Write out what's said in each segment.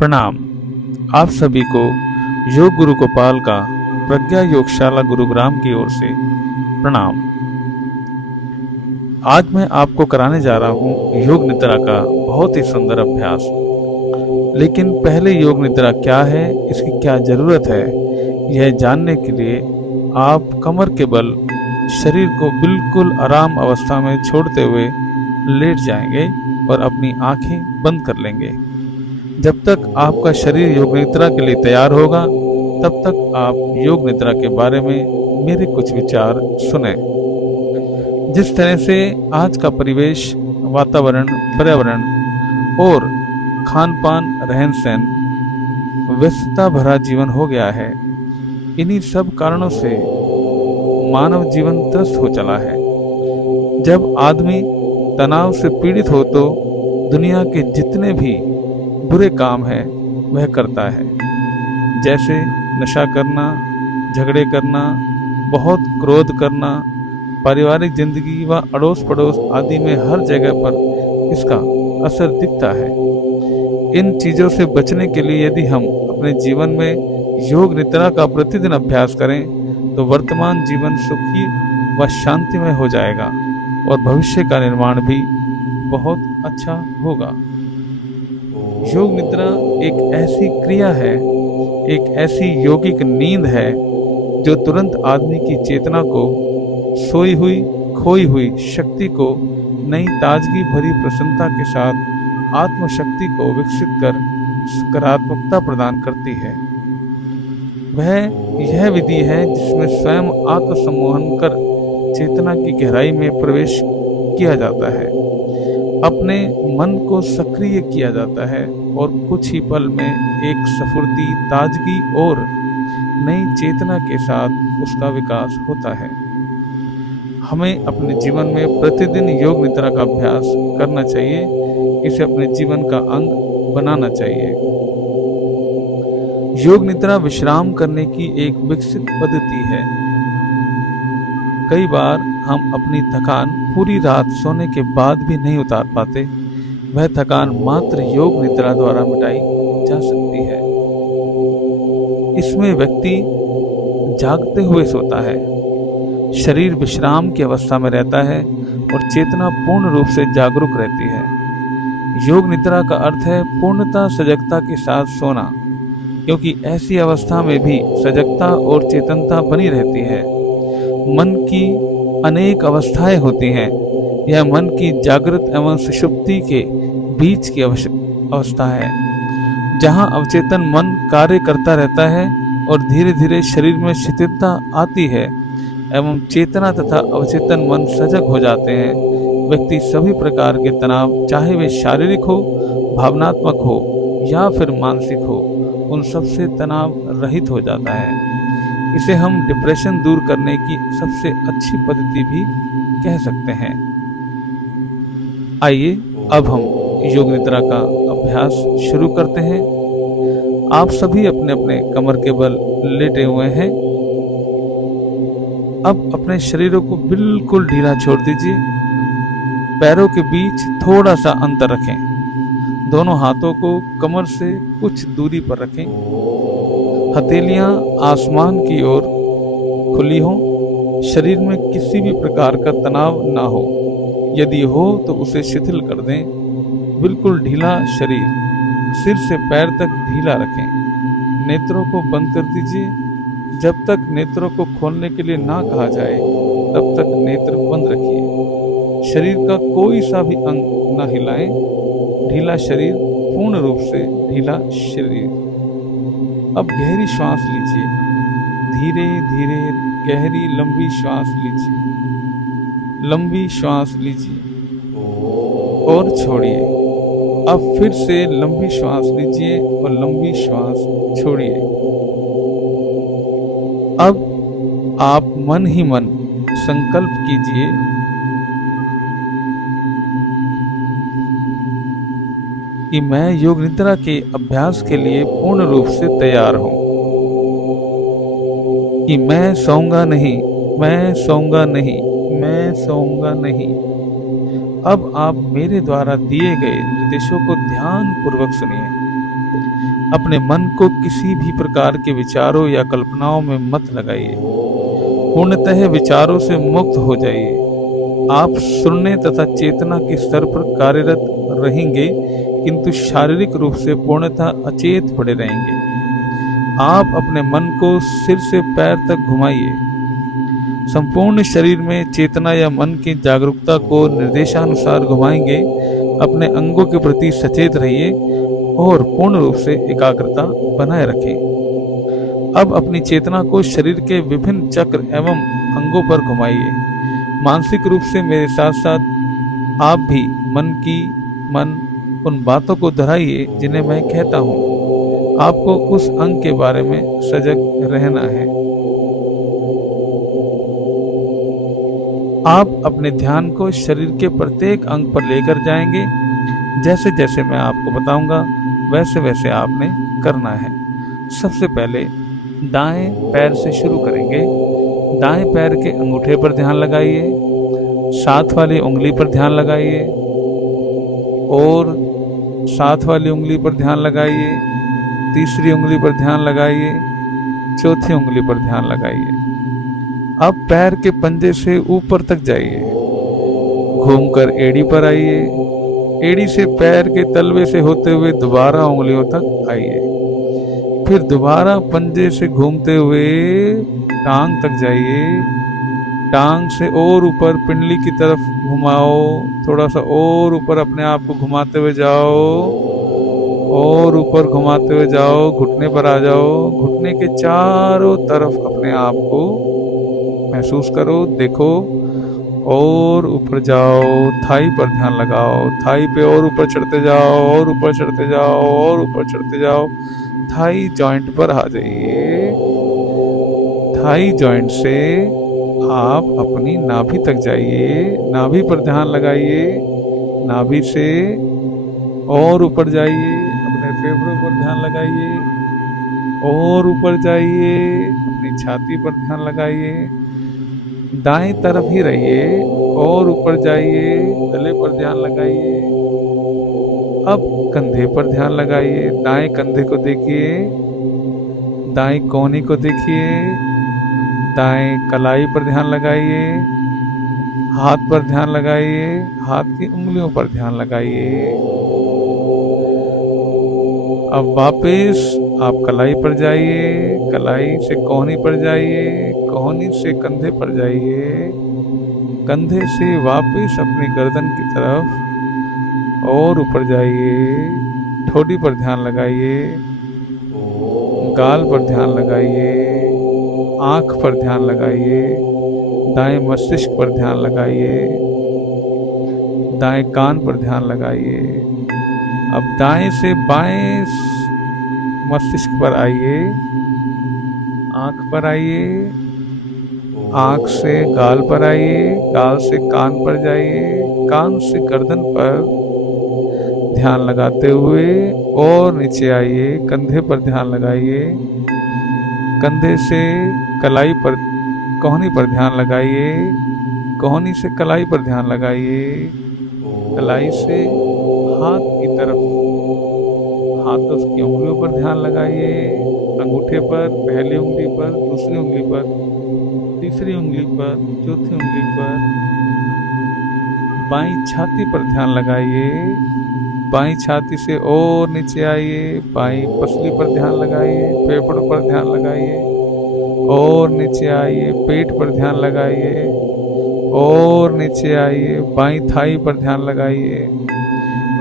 प्रणाम। आप सभी को योग गुरु गोपाल का प्रज्ञा योगशाला गुरुग्राम की ओर से प्रणाम। आज मैं आपको कराने जा रहा हूँ योग निद्रा का बहुत ही सुंदर अभ्यास। लेकिन पहले योग निद्रा क्या है, इसकी क्या जरूरत है, यह जानने के लिए आप कमर के बल शरीर को बिल्कुल आराम अवस्था में छोड़ते हुए लेट जाएंगे और अपनी आंखें बंद कर लेंगे। जब तक आपका शरीर योग निद्रा के लिए तैयार होगा, तब तक आप योग निद्रा के बारे में मेरे कुछ विचार सुने। जिस तरह से आज का परिवेश, वातावरण, पर्यावरण और खान पान, रहन सहन, व्यस्तता भरा जीवन हो गया है, इन्हीं सब कारणों से मानव जीवन त्रस्त हो चला है। जब आदमी तनाव से पीड़ित हो तो दुनिया के जितने भी बुरे काम हैं वह करता है, जैसे नशा करना, झगड़े करना, बहुत क्रोध करना, पारिवारिक जिंदगी व अड़ोस पड़ोस आदि में हर जगह पर इसका असर दिखता है। इन चीज़ों से बचने के लिए यदि हम अपने जीवन में योग निद्रा का प्रतिदिन अभ्यास करें तो वर्तमान जीवन सुखी व शांतिमय हो जाएगा और भविष्य का निर्माण भी बहुत अच्छा होगा। योग निद्रा एक ऐसी क्रिया है, एक ऐसी यौगिक नींद है जो तुरंत आदमी की चेतना को, सोई हुई खोई हुई शक्ति को नई ताजगी भरी प्रसन्नता के साथ आत्मशक्ति को विकसित कर सकारात्मकता प्रदान करती है। वह यह विधि है जिसमें स्वयं आत्मसम्मोहन कर चेतना की गहराई में प्रवेश किया जाता है, अपने मन को सक्रिय किया जाता है और कुछ ही पल में एक स्फूर्ति, ताजगी और नई चेतना के साथ उसका विकास होता है। हमें अपने जीवन में प्रतिदिन योग निद्रा का अभ्यास करना चाहिए, इसे अपने जीवन का अंग बनाना चाहिए। योग निद्रा विश्राम करने की एक विकसित पद्धति है। कई बार हम अपनी थकान पूरी रात सोने के बाद भी नहीं उतार पाते। वह थकान मात्र योग निद्रा द्वारा मिटाई जा सकती है। इसमें व्यक्ति जागते हुए सोता है, शरीर विश्राम की अवस्था में रहता है और चेतना पूर्ण रूप से जागरूक रहती है। योग निद्रा का अर्थ है पूर्णता सजगता के साथ सोना, क्योंकि ऐसी अवस्था में भी सजगता और चेतनता बनी रहती है। मन की अनेक अवस्थाएं होती हैं। यह मन की जागृत एवं सुषुप्ति के बीच की अवस्था है, जहां अवचेतन मन कार्य करता रहता है और धीरे धीरे शरीर में शिथिलता आती है एवं चेतना तथा अवचेतन मन सजग हो जाते हैं। व्यक्ति सभी प्रकार के तनाव, चाहे वे शारीरिक हो, भावनात्मक हो या फिर मानसिक हो, उन सबसे तनाव रहित हो जाता है। इसे हम डिप्रेशन दूर करने की सबसे अच्छी पद्धति भी कह सकते हैं। आइए अब हम योग निद्रा का अभ्यास शुरू करते हैं। आप सभी अपने अपने कमर के बल लेटे हुए हैं। अब अपने शरीरों को बिल्कुल ढीला छोड़ दीजिए। पैरों के बीच थोड़ा सा अंतर रखें। दोनों हाथों को कमर से कुछ दूरी पर रखें। हथेलियां आसमान की ओर खुली हों। शरीर में किसी भी प्रकार का तनाव ना हो। यदि हो तो उसे शिथिल कर दें। बिल्कुल ढीला शरीर, सिर से पैर तक ढीला रखें। नेत्रों को बंद कर दीजिए। जब तक नेत्रों को खोलने के लिए ना कहा जाए तब तक नेत्र बंद रखिए। शरीर का कोई सा भी अंग न हिलाएं। ढीला शरीर, पूर्ण रूप से ढीला शरीर। अब गहरी श्वास लीजिए। धीरे धीरे गहरी लंबी श्वास लीजिए। लंबी श्वास लीजिए और छोड़िए। अब फिर से लंबी श्वास लीजिए और लंबी श्वास छोड़िए। अब आप मन ही मन संकल्प कीजिए कि मैं योग निद्रा के अभ्यास के लिए पूर्ण रूप से तैयार हूं, कि मैं सोऊंगा नहीं, मैं सोऊंगा नहीं, मैं सोऊंगा नहीं। अब आप मेरे द्वारा दिए गए निर्देशों को ध्यान पूर्वक सुनिए। अपने मन को किसी भी प्रकार के विचारों या कल्पनाओं में मत लगाइए। पूर्णतः विचारों से मुक्त हो जाइए। आप सुनने तथा चेतना के स्तर पर कार्यरत रहेंगे, किंतु शारीरिक रूप से पूर्णतः अचेत पड़े रहेंगे। आप अपने मन को सिर से पैर तक घुमाइए। संपूर्ण शरीर में चेतना या मन की जागरूकता को निर्देशानुसार घुमाएंगे। अपने अंगों के प्रति सचेत रहिए और पूर्ण रूप से एकाग्रता बनाए रखें। अब अपनी चेतना को शरीर के विभिन्न चक्र एवं अंगों पर घुमाइए। मानसिक रूप से मेरे साथ साथ आप भी मन उन बातों को दोहराइए जिन्हें मैं कहता हूँ। आपको उस अंग के बारे में सजग रहना है। आप अपने ध्यान को शरीर के प्रत्येक अंग पर लेकर जाएंगे। जैसे जैसे मैं आपको बताऊंगा वैसे वैसे आपने करना है। सबसे पहले दाएं पैर से शुरू करेंगे। दाएं पैर के अंगूठे पर ध्यान लगाइए, साथ वाली उंगली पर ध्यान लगाइए और साथ वाली उंगली पर ध्यान लगाइए, तीसरी उंगली पर ध्यान लगाइए, चौथी उंगली पर ध्यान लगाइए। अब पैर के पंजे से ऊपर तक जाइए, घूमकर एड़ी पर आइए। एड़ी से पैर के तलवे से होते हुए दोबारा उंगलियों तक आइए। फिर दोबारा पंजे से घूमते हुए टांग तक जाइए। टांग से और ऊपर पिंडली की तरफ घुमाओ। थोड़ा सा और ऊपर अपने आप को घुमाते हुए जाओ और ऊपर घुमाते हुए जाओ। घुटने पर आ जाओ। घुटने के चारों तरफ अपने आप को महसूस करो, देखो और ऊपर जाओ। थाई पर ध्यान लगाओ। थाई पे और ऊपर चढ़ते जाओ और ऊपर चढ़ते जाओ और ऊपर चढ़ते जाओ। थाई जॉइंट पर आ जाइए। थाई जॉइंट से आप अपनी नाभि तक जाइए। नाभि पर ध्यान लगाइए। नाभि से और ऊपर जाइए। अपने फेफड़ों पर ध्यान लगाइए और ऊपर जाइए। अपनी छाती पर ध्यान लगाइए। दाएं तरफ ही रहिए और ऊपर जाइए। गले पर ध्यान लगाइए। अब कंधे पर ध्यान लगाइए। दाएं कंधे को देखिए, दाएं कोहनी को देखिए, दाएं कलाई पर ध्यान लगाइए। हाथ पर ध्यान लगाइए। हाथ की उंगलियों पर ध्यान लगाइए। अब वापस आप कलाई पर जाइए। कलाई से कोहनी पर जाइए। कोहनी से कंधे पर जाइए। कंधे से वापस अपनी गर्दन की तरफ और ऊपर जाइए। ठोडी पर ध्यान लगाइए। गाल पर ध्यान लगाइए। आंख पर ध्यान लगाइए। दाएं मस्तिष्क पर ध्यान लगाइए। दाएं कान पर ध्यान लगाइए। अब दाएं से बाएं मस्तिष्क पर आइए। आंख पर आइए। आंख से गाल पर आइए। गाल से कान पर जाइए। कान से गर्दन पर ध्यान लगाते हुए और नीचे आइए। कंधे पर ध्यान लगाइए। कंधे से कलाई पर कोहनी पर ध्यान लगाइए। कोहनी से कलाई पर ध्यान लगाइए। कलाई से हाथ की तरफ, हाथों की उंगलियों पर ध्यान लगाइए। अंगूठे पर, पहली उंगली पर, दूसरी उंगली पर, तीसरी उंगली पर, चौथी उंगली पर। बाईं छाती पर ध्यान लगाइए। बाईं छाती से और नीचे आइए। बाईं पसली पर ध्यान लगाइए। फेफड़ों पर ध्यान लगाइए और नीचे आइए। पेट पर ध्यान लगाइए और नीचे आइए। बाईं थाई पर ध्यान लगाइए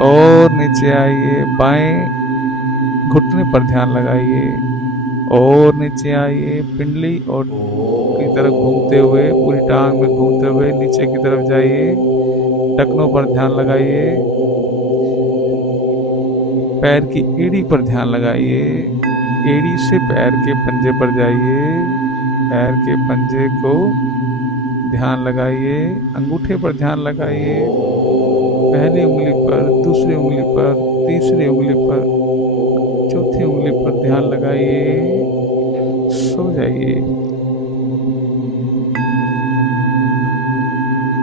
और नीचे आइए। बाएं घुटने पर ध्यान लगाइए और नीचे आइए। पिंडली और की तरफ घूमते हुए, पूरी टांग में घूमते हुए नीचे की तरफ जाइए। टखनों पर ध्यान लगाइए। पैर की एड़ी पर ध्यान लगाइए। एड़ी से पैर के पंजे पर जाइए। पैर के पंजे को ध्यान लगाइए। अंगूठे पर ध्यान लगाइए। पहली उंगली पर, दूसरी उंगली पर, तीसरी उंगली पर, चौथी उंगली पर ध्यान लगाइए। सो जाइए।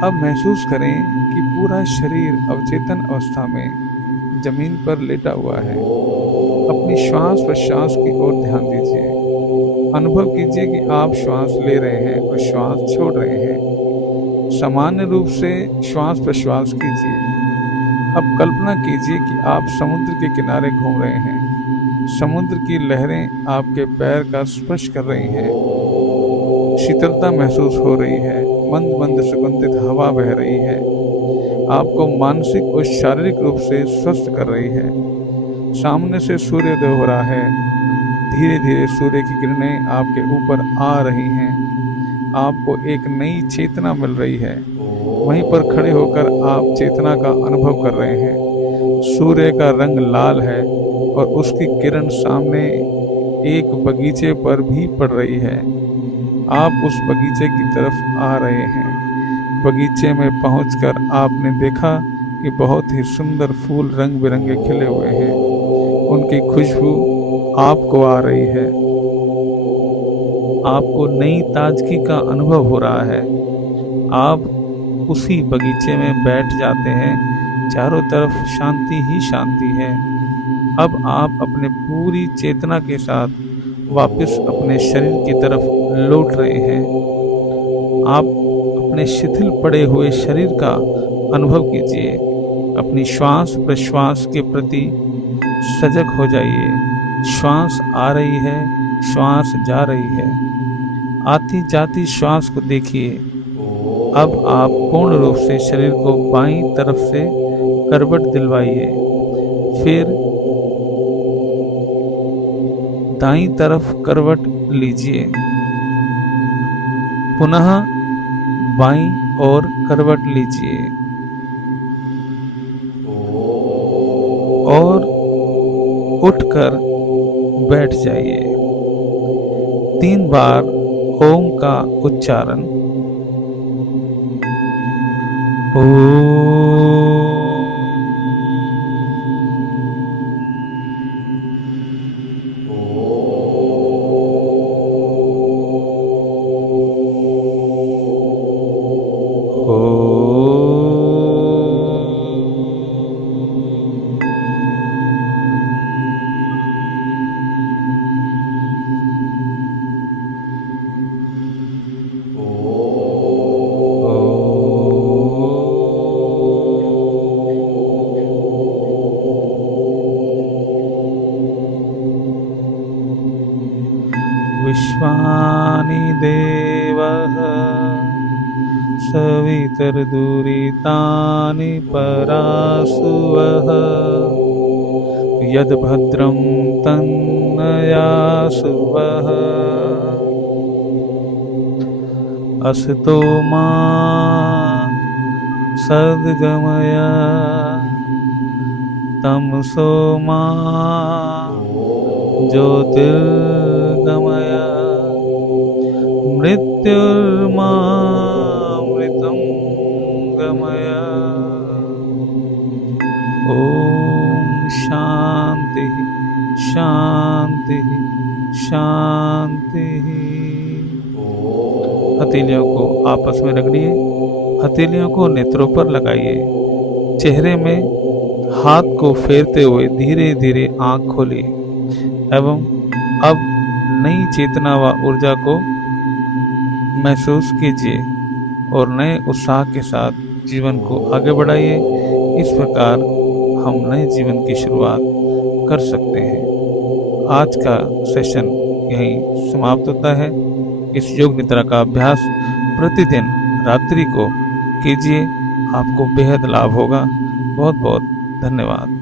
अब महसूस करें कि पूरा शरीर अवचेतन अवस्था में जमीन पर लेटा हुआ है। अब अपनी श्वास प्रश्वास की ओर ध्यान दीजिए। अनुभव कीजिए कि आप श्वास ले रहे हैं और श्वास छोड़ रहे हैं। सामान्य रूप से श्वास प्रश्वास कीजिए। अब कल्पना कीजिए कि आप समुद्र के किनारे घूम रहे हैं। समुद्र की लहरें आपके पैर का स्पर्श कर रही हैं। शीतलता महसूस हो रही है। मंद मंद सुगंधित हवा बह रही है। आपको मानसिक और शारीरिक रूप से स्वस्थ कर रही है। सामने से सूर्योदय हो रहा है। धीरे धीरे सूर्य की किरणें आपके ऊपर आ रही हैं। आपको एक नई चेतना मिल रही है। वहीं पर खड़े होकर आप चेतना का अनुभव कर रहे हैं। सूर्य का रंग लाल है और उसकी किरण सामने एक बगीचे पर भी पड़ रही है। आप उस बगीचे की तरफ आ रहे हैं। बगीचे में पहुंचकर आपने देखा कि बहुत ही सुंदर फूल रंग बिरंगे खिले हुए हैं। उनकी खुशबू आपको आ रही है। आपको नई ताजगी का अनुभव हो रहा है। आप उसी बगीचे में बैठ जाते हैं। चारों तरफ शांति ही शांति है। अब आप अपने पूरी चेतना के साथ वापस अपने शरीर की तरफ लौट रहे हैं। आप अपने शिथिल पड़े हुए शरीर का अनुभव कीजिए। अपनी श्वास प्रश्वास के प्रति सजग हो जाइए। श्वास आ रही है, श्वास जा रही है। आती जाती श्वास को देखिए। अब आप पूर्ण रूप से शरीर को बाईं तरफ से करवट दिलवाइए। फिर दाईं तरफ करवट लीजिए। पुनः बाईं ओर करवट लीजिए और उठकर बैठ जाइए। 3 बार ओम का उच्चारण। विश्वानि देवः सवितर्दुरितानि परासुवः यद्भद्रं तन्नयासुवः असतो मा सद्गमय तमसो मा ज्योतिर्गमय मृत्युर्मामृतं गमय। ओम शांति शांति शांति। हथेलियों को आपस में रगड़िए। हथेलियों को नेत्रों पर लगाइए। चेहरे में हाथ को फेरते हुए धीरे धीरे आंख खोलिए एवं अब नई चेतना व ऊर्जा को महसूस कीजिए और नए उत्साह के साथ जीवन को आगे बढ़ाइए। इस प्रकार हम नए जीवन की शुरुआत कर सकते हैं। आज का सेशन यहीं समाप्त होता है। इस योग निद्रा का अभ्यास प्रतिदिन रात्रि को कीजिए। आपको बेहद लाभ होगा। बहुत बहुत धन्यवाद।